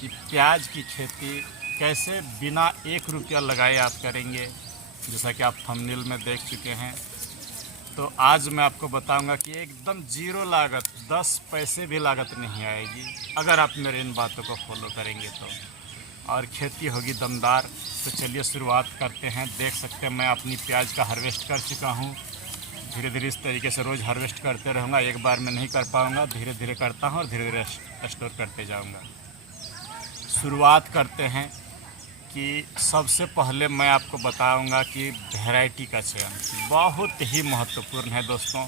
कि प्याज की खेती कैसे बिना 1 रुपया लगाए आप करेंगे, जैसा कि आप थंबनेल में देख चुके हैं। तो आज मैं आपको बताऊंगा कि एकदम जीरो लागत, 10 पैसे भी लागत नहीं आएगी अगर आप मेरे इन बातों को फॉलो करेंगे तो, और खेती होगी दमदार। तो चलिए शुरुआत करते हैं। देख सकते हैं मैं अपनी प्याज का हार्वेस्ट कर चुका हूँ। धीरे धीरे इस तरीके से रोज़ हार्वेस्ट करते रहूँगा, एक बार में नहीं कर पाऊँगा, धीरे धीरे करता हूँ और धीरे धीरे स्टोर करते जाऊँगा। शुरुआत करते हैं कि सबसे पहले मैं आपको बताऊंगा कि वैरायटी का चयन बहुत ही महत्वपूर्ण है दोस्तों।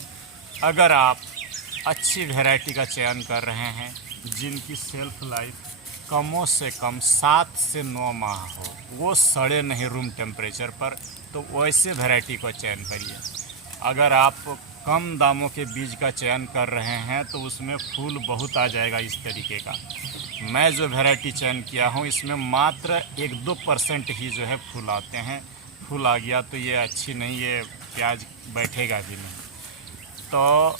अगर आप अच्छी वैरायटी का चयन कर रहे हैं जिनकी सेल्फ लाइफ कमों से कम 7 से 9 माह हो, वो सड़े नहीं रूम टेम्परेचर पर, तो वैसे वैरायटी को चयन करिए। अगर आप कम दामों के बीज का चयन कर रहे हैं तो उसमें फूल बहुत आ जाएगा इस तरीके का। मैं जो वैरायटी चयन किया हूँ इसमें मात्र 1-2% ही जो है फूल आते हैं। फूल आ गया तो ये अच्छी नहीं, ये प्याज बैठेगा भी नहीं। तो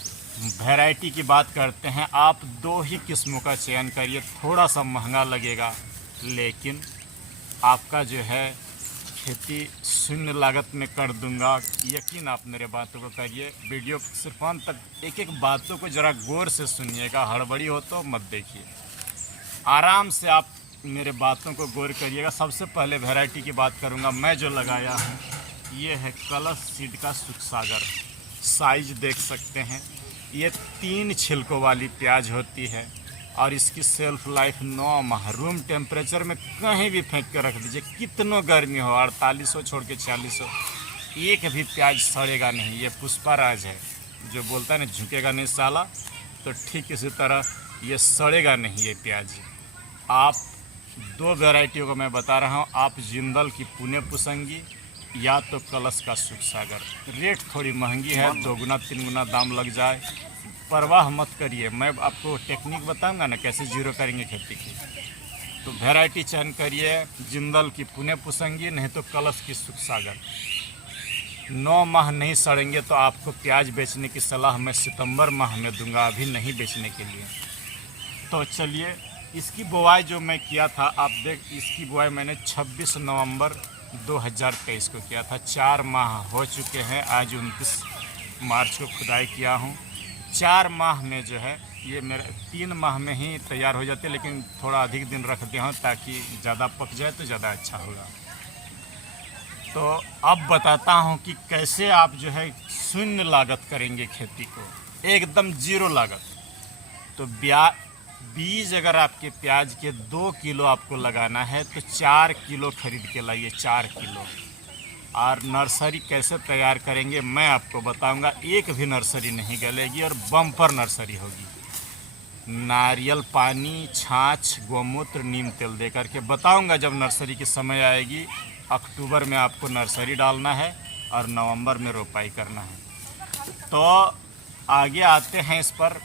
वैरायटी की बात करते हैं। आप 2 ही किस्मों का चयन करिए। थोड़ा सा महंगा लगेगा लेकिन आपका जो है खेती शून्य लागत में कर दूंगा, यकीन आप मेरे बातों को करिए। वीडियो सिर्फ अंत तक एक एक बातों को ज़रा गौर से सुनिएगा, हड़बड़ी हो तो मत देखिए, आराम से आप मेरे बातों को गौर करिएगा। सबसे पहले वैरायटी की बात करूंगा। मैं जो लगाया हूँ ये है कलश सीड का सुख सागर। साइज देख सकते हैं, ये 3 छिलकों वाली प्याज होती है और इसकी सेल्फ लाइफ 9 माह। रूम टेम्परेचर में कहीं भी फेंक कर रख दीजिए, कितनों गर्मी हो, 48 हो छोड़ के 40 हो, एक भी प्याज सड़ेगा नहीं। ये पुष्पाराज है जो बोलता है ना झुकेगा नहीं साला, तो ठीक इसी तरह ये सड़ेगा नहीं ये प्याज। आप 2 वैरायटियों को मैं बता रहा हूँ, आप जिंदल की पुणे पुसंगी या तो कलश का सुख सागर। रेट थोड़ी महंगी है, 2 गुना 3 गुना दाम लग जाए, परवाह मत करिए। मैं आपको टेक्निक बताऊंगा ना कैसे जीरो करेंगे खेती की। तो वैरायटी चयन करिए, जिंदल की पुणे पुसंगी नहीं तो कलश की सुख सागर। 9 माह नहीं सड़ेंगे तो आपको प्याज बेचने की सलाह मैं सितंबर माह में दूंगा, अभी नहीं बेचने के लिए। तो चलिए, इसकी बुआई जो मैं किया था आप देख, इसकी बुआई मैंने 26 नवंबर 2023 को किया था। 4 माह हो चुके हैं, आज 29 मार्च को खुदाई किया हूँ। 4 माह में जो है ये मेरा 3 माह में ही तैयार हो जाते हैं, लेकिन थोड़ा अधिक दिन रख दिया हूँ ताकि ज़्यादा पक जाए तो ज़्यादा अच्छा होगा। तो अब बताता हूँ कि कैसे आप जो है शून्य लागत करेंगे खेती को, एकदम जीरो लागत। तो बीज अगर आपके प्याज के 2 किलो आपको लगाना है तो 4 किलो खरीद के लाइए, 4 किलो। और नर्सरी कैसे तैयार करेंगे मैं आपको बताऊंगा। एक भी नर्सरी नहीं गलेगी और बम्पर नर्सरी होगी। नारियल पानी, छाछ, गोमूत्र, नीम तेल दे करके बताऊंगा जब नर्सरी की समय आएगी। अक्टूबर में आपको नर्सरी डालना है और नवंबर में रोपाई करना है। तो आगे आते हैं इस पर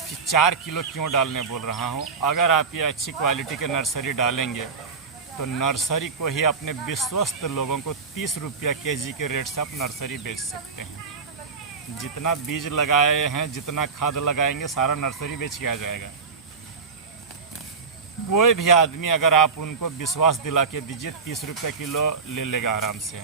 कि 4 किलो क्यों डालने बोल रहा हूँ। अगर आप ये अच्छी क्वालिटी के नर्सरी डालेंगे तो नर्सरी को ही अपने विश्वस्त लोगों को 30 रुपया केजी के रेट से आप नर्सरी बेच सकते हैं। जितना बीज लगाए हैं, जितना खाद लगाएंगे, सारा नर्सरी बेच के आ जाएगा। कोई भी आदमी अगर आप उनको विश्वास दिला के दीजिए 30 रुपये किलो ले लेगा आराम से,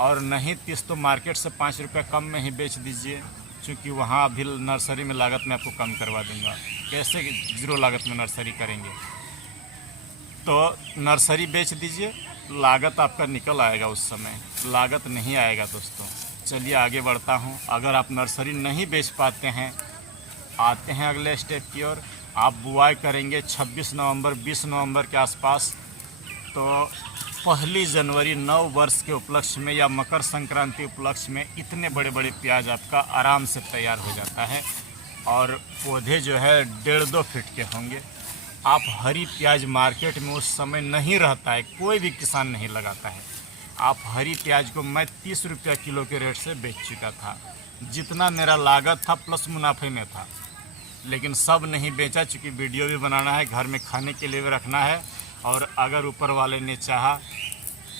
और नहीं 30 तो मार्केट से 5 रुपये कम में ही बेच दीजिए, क्योंकि वहाँ अभी नर्सरी में लागत में आपको कम करवा दूंगा। कैसे जीरो लागत में नर्सरी करेंगे? तो नर्सरी बेच दीजिए, लागत आपका निकल आएगा, उस समय लागत नहीं आएगा दोस्तों। चलिए आगे बढ़ता हूँ। अगर आप नर्सरी नहीं बेच पाते हैं, आते हैं अगले स्टेप की ओर। आप बुआई करेंगे 26 नवंबर 20 नवंबर के आसपास। तो 1 जनवरी नव वर्ष के उपलक्ष्य में या मकर संक्रांति उपलक्ष्य में इतने बड़े बड़े प्याज आपका आराम से तैयार हो जाता है, और पौधे जो है 1.5-2 फीट के होंगे। आप हरी प्याज मार्केट में उस समय नहीं रहता है, कोई भी किसान नहीं लगाता है। आप हरी प्याज को मैं 30 रुपया किलो के रेट से बेच चुका था। जितना मेरा लागत था प्लस मुनाफे में था, लेकिन सब नहीं बेचा, चूँकि वीडियो भी बनाना है, घर में खाने के लिए भी रखना है। और अगर ऊपर वाले ने चाहा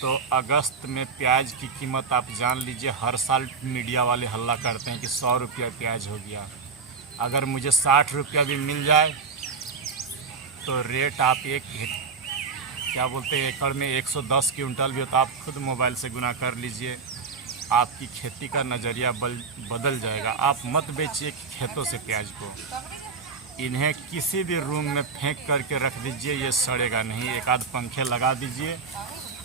तो अगस्त में प्याज की कीमत आप जान लीजिए, हर साल मीडिया वाले हल्ला करते हैं कि 100 रुपया प्याज हो गया। अगर मुझे 60 रुपया भी मिल जाए तो रेट आप क्या बोलते हैं एकड़ में 110 क्विंटल भी हो तो आप खुद मोबाइल से गुना कर लीजिए, आपकी खेती का नज़रिया बदल जाएगा। आप मत बेचिए खेतों से प्याज को, इन्हें किसी भी रूम में फेंक करके रख दीजिए, ये सड़ेगा नहीं। एक आध पंखे लगा दीजिए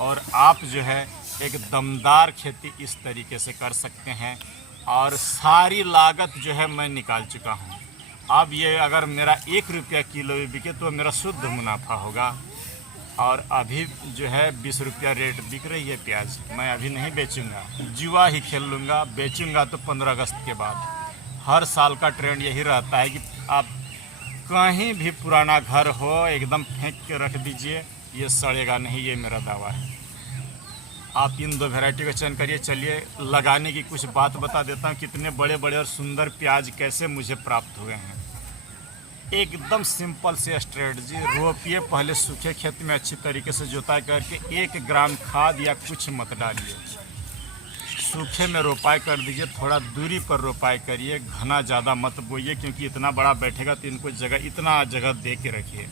और आप जो है एक दमदार खेती इस तरीके से कर सकते हैं। और सारी लागत जो है मैं निकाल चुका हूँ। अब ये अगर मेरा 1 रुपया किलो भी बिके तो मेरा शुद्ध मुनाफा होगा। और अभी जो है 20 रुपया रेट बिक रही है प्याज, मैं अभी नहीं बेचूंगा, जुआ ही खेल लूँगा। बेचूंगा तो 15 अगस्त के बाद। हर साल का ट्रेंड यही रहता है कि आप कहीं भी पुराना घर हो एकदम फेंक के रख दीजिए, ये सड़ेगा नहीं, ये मेरा दावा है। आप इन 2 वैरायटी का चयन करिए। चलिए लगाने की कुछ बात बता देता हूँ, कितने बड़े बड़े और सुंदर प्याज कैसे मुझे प्राप्त हुए हैं। एकदम सिंपल से स्ट्रेटजी, रोपिए पहले सूखे खेत में अच्छी तरीके से जोताई करके 1 ग्राम खाद या कुछ मत डालिए, सूखे में रोपाई कर दीजिए। थोड़ा दूरी पर रोपाई करिए, घना ज़्यादा मत बोइए क्योंकि इतना बड़ा बैठेगा तो इनको इतना जगह दे के रखिए।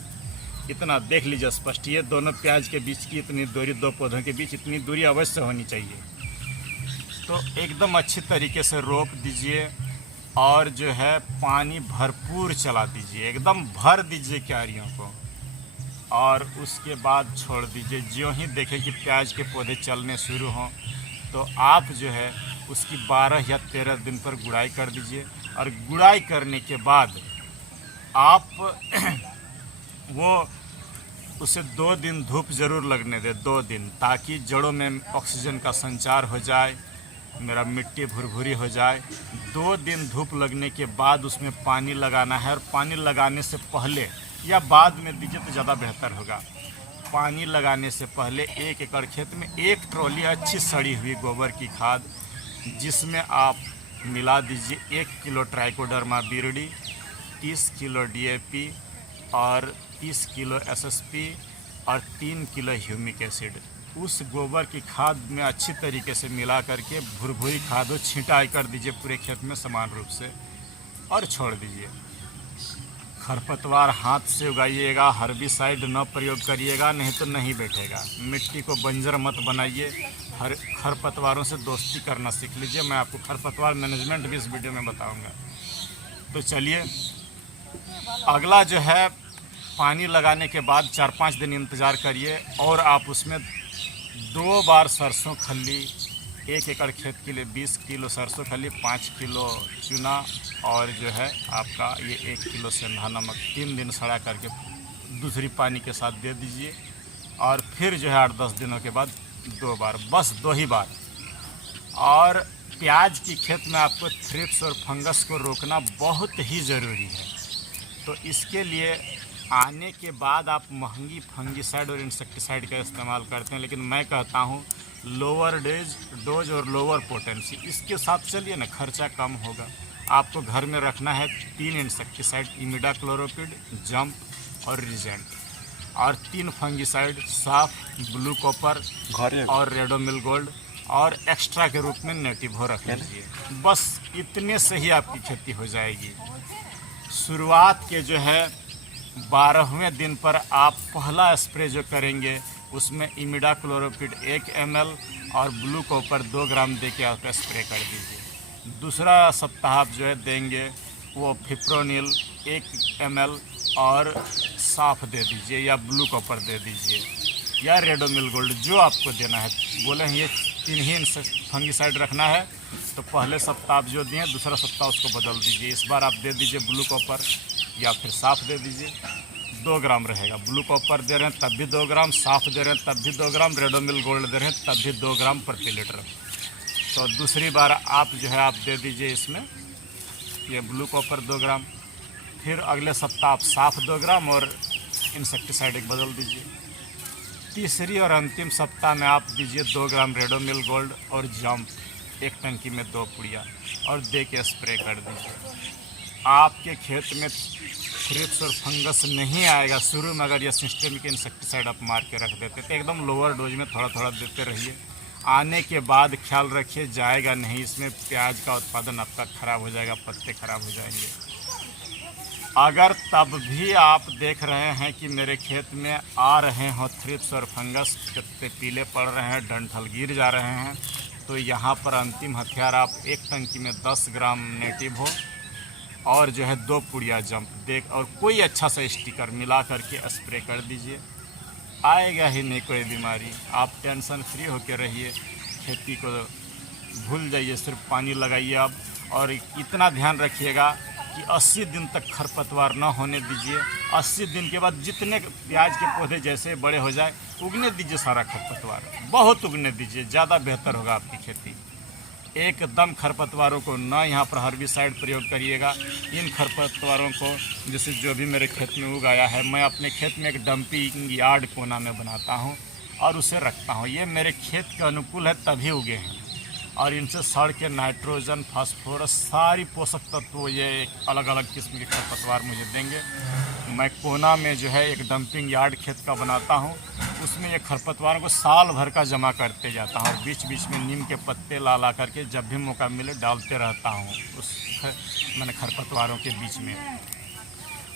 इतना देख लीजिए स्पष्ट, ये दोनों प्याज के बीच की इतनी दूरी, 2 पौधों के बीच इतनी दूरी अवश्य होनी चाहिए। तो एकदम अच्छी तरीके से रोप दीजिए और जो है पानी भरपूर चला दीजिए, एकदम भर दीजिए क्यारियों को और उसके बाद छोड़ दीजिए। ज्यों ही देखें कि प्याज के पौधे चलने शुरू हों तो आप जो है उसकी 12 या 13 दिन पर गुड़ाई कर दीजिए। और गुड़ाई करने के बाद आप वो उसे 2 दिन धूप ज़रूर लगने दें, 2 दिन, ताकि जड़ों में ऑक्सीजन का संचार हो जाए, मेरा मिट्टी भुरभुरी हो जाए। 2 दिन धूप लगने के बाद उसमें पानी लगाना है और पानी लगाने से पहले या बाद में दीजिए तो ज़्यादा बेहतर होगा। पानी लगाने से पहले 1 एकड़ खेत में 1 ट्रॉली अच्छी सड़ी हुई गोबर की खाद, जिसमें आप मिला दीजिए 1 kilo trichoderma viride, 30 kilo DAP और 30 किलो SSP और 3 किलो ह्यूमिक एसिड। उस गोबर की खाद में अच्छी तरीके से मिला करके भुरभुरी खाद छिंटाई कर दीजिए पूरे खेत में समान रूप से और छोड़ दीजिए। खरपतवार हाथ से उगाइएगा, हर्बिसाइड न प्रयोग करिएगा, नहीं तो नहीं बैठेगा। मिट्टी को बंजर मत बनाइए, खरपतवारों से दोस्ती करना सीख लीजिए। मैं आपको खरपतवार मैनेजमेंट भी इस वीडियो में बताऊंगा। तो चलिए अगला जो है, पानी लगाने के बाद 4-5 दिन इंतज़ार करिए और आप उसमें 2 बार सरसों खल्ली, 1 एकड़ खेत के लिए 20 किलो सरसों खल्ली, 5 किलो चूना और जो है आपका ये 1 किलो सेंधा नमक 3 दिन सड़ा करके दूसरी पानी के साथ दे दीजिए। और फिर जो है 8-10 दिनों के बाद 2 बार, बस 2 ही बार। और प्याज की खेत में आपको थ्रिप्स और फंगस को रोकना बहुत ही ज़रूरी है। तो इसके लिए आने के बाद आप महंगी फंगीसाइड और इंसेक्टिसाइड का इस्तेमाल करते हैं, लेकिन मैं कहता हूँ लोअर डोज और लोअर पोटेंसी, इसके साथ चलिए ना, खर्चा कम होगा। आपको घर में रखना है 3 इंसेक्टिसाइड, इमिडाक्लोरोपिड, जंप और रिजेंट, और 3 फंगीसाइड, साफ, ब्लू कॉपर और रेडोमिल गोल्ड, और एक्स्ट्रा के रूप में नेटिवो रख लीजिए। बस इतने से ही आपकी खेती हो जाएगी। शुरुआत के जो है 12वें दिन पर आप पहला स्प्रे जो करेंगे उसमें इमिडाक्लोरोपिड 1 ml और ब्लू कॉपर 2 ग्राम दे के आप स्प्रे कर दीजिए। दूसरा सप्ताह आप जो है देंगे वो फिप्रोनिल 1 ml और साफ दे दीजिए, या ब्लू कॉपर दे दीजिए, या रेडोमिल गोल्ड, जो आपको देना है। बोले हैं ये 3 ही फंगीसाइड रखना है, तो पहले सप्ताह आप जो दिए दूसरा सप्ताह उसको बदल दीजिए। इस बार आप दे दीजिए ब्लू कॉपर या फिर साफ दे दीजिए, 2 ग्राम रहेगा। ब्लू कॉपर दे रहे हैं तब भी 2 ग्राम, साफ दे रहे हैं तब भी 2 ग्राम, रेडोमिल गोल्ड दे रहे हैं तब भी 2 ग्राम प्रति लीटर। तो दूसरी बार आप जो है आप दे दीजिए इसमें ये ब्लू कॉपर 2 ग्राम, फिर अगले सप्ताह आप साफ 2 ग्राम और इंसेक्टिसाइड एक बदल दीजिए। तीसरी और अंतिम सप्ताह में आप दीजिए 2 ग्राम रेडोमिल गोल्ड और जंप 1 टंकी में 2 पुड़िया और दे के स्प्रे कर दीजिए। आपके खेत में थ्रिप्स और फंगस नहीं आएगा। शुरू में अगर ये सिस्टमिक इंसेक्टिसाइड आप मार के रख देते तो एकदम लोअर डोज में थोड़ा थोड़ा देते रहिए। आने के बाद ख्याल रखिए जाएगा नहीं, इसमें प्याज का उत्पादन आपका ख़राब हो जाएगा, पत्ते ख़राब हो जाएंगे। अगर तब भी आप देख रहे हैं कि मेरे खेत में आ रहे हो थ्रिप्स और फंगस, पत्ते पीले पड़ रहे हैं, डंठल गिर जा रहे हैं, तो यहाँ पर अंतिम हथियार आप एक टंकी में 10 ग्राम नेटिव हो और जो है 2 पुड़िया जंप देख और कोई अच्छा सा स्टिकर मिला करके स्प्रे कर दीजिए। आएगा ही नहीं कोई बीमारी। आप टेंशन फ्री होकर रहिए, खेती को भूल जाइए, सिर्फ पानी लगाइए अब। और इतना ध्यान रखिएगा कि 80 दिन तक खरपतवार न होने दीजिए। 80 दिन के बाद जितने प्याज के पौधे जैसे बड़े हो जाए उगने दीजिए, सारा खरपतवार बहुत उगने दीजिए, ज़्यादा बेहतर होगा आपकी खेती। एकदम खरपतवारों को न यहाँ पर हर्बिसाइड प्रयोग करिएगा। इन खरपतवारों को जैसे जो भी मेरे खेत में उगाया है, मैं अपने खेत में एक डंपिंग यार्ड कोना में बनाता हूँ और उसे रखता हूँ। ये मेरे खेत के अनुकूल है तभी उगे हैं और इनसे सड़ के नाइट्रोजन, फास्फोरस, सारी पोषक तत्व ये अलग अलग किस्म के खरपतवार मुझे देंगे। मैं कोना में जो है एक डंपिंग यार्ड खेत का बनाता हूँ, उसमें ये खरपतवारों को साल भर का जमा करते जाता हूँ और बीच बीच में नीम के पत्ते ला करके जब भी मौका मिले डालते रहता हूँ उस मैंने खरपतवारों के बीच में।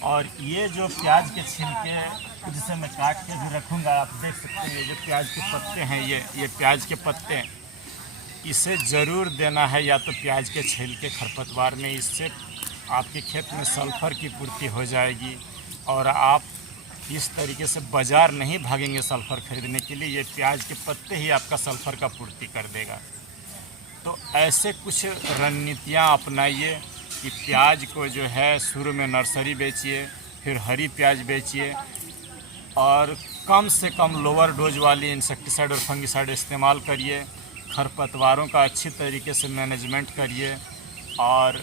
और ये जो प्याज के छिलके जिसे मैं काट के भी रखूँगा, आप देख सकते हैं ये जो प्याज के पत्ते हैं, ये प्याज के पत्ते, इसे ज़रूर देना है या तो प्याज के छिलके खरपतवार में। इससे आपके खेत में सल्फ़र की पूर्ति हो जाएगी और आप इस तरीके से बाज़ार नहीं भागेंगे सल्फ़र खरीदने के लिए। ये प्याज के पत्ते ही आपका सल्फ़र का पूर्ति कर देगा। तो ऐसे कुछ रणनीतियाँ अपनाइए कि प्याज को जो है शुरू में नर्सरी बेचिए, फिर हरी प्याज बेचिए और कम से कम लोअर डोज वाली इंसेक्टिसाइड और फंगिसाइड इस्तेमाल करिए। खरपतवारों का अच्छी तरीके से मैनेजमेंट करिए और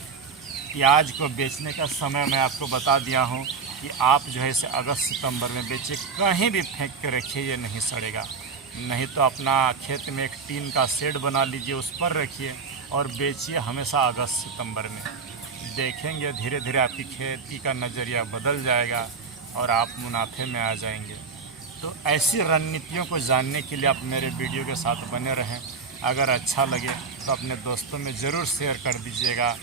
प्याज को बेचने का समय मैं आपको बता दिया हूँ कि आप जो है इसे अगस्त सितंबर में बेचिए। कहीं भी फेंक के रखिए, ये नहीं सड़ेगा। नहीं तो अपना खेत में एक टीन का शेड बना लीजिए, उस पर रखिए और बेचिए हमेशा अगस्त सितंबर में। देखेंगे धीरे धीरे आपकी खेती का नज़रिया बदल जाएगा और आप मुनाफे में आ जाएंगे। तो ऐसी रणनीतियों को जानने के लिए आप मेरे वीडियो के साथ बने रहें। अगर अच्छा लगे तो अपने दोस्तों में ज़रूर शेयर कर दीजिएगा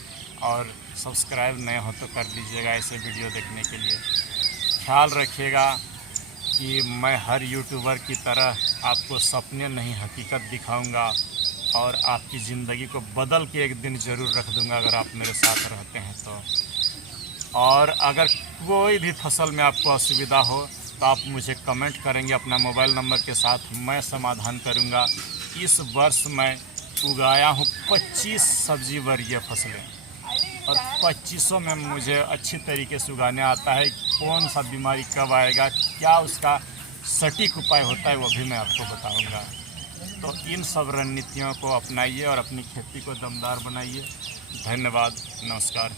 और सब्सक्राइब नए हो तो कर दीजिएगा ऐसे वीडियो देखने के लिए। ख्याल रखिएगा कि मैं हर यूट्यूबर की तरह आपको सपने नहीं हकीकत दिखाऊंगा और आपकी ज़िंदगी को बदल के एक दिन ज़रूर रख दूंगा अगर आप मेरे साथ रहते हैं तो। और अगर कोई भी फसल में आपको असुविधा हो तो आप मुझे कमेंट करेंगे अपना मोबाइल नंबर के साथ, मैं समाधान करूंगा। इस वर्ष मैं उगाया हूँ 25 सब्जी वर्गीय फसलें और 2500 में मुझे अच्छी तरीके से उगाने आता है। कौन सा बीमारी कब आएगा, क्या उसका सटीक उपाय होता है, वो भी मैं आपको बताऊंगा। तो इन सब रणनीतियों को अपनाइए और अपनी खेती को दमदार बनाइए। धन्यवाद, नमस्कार।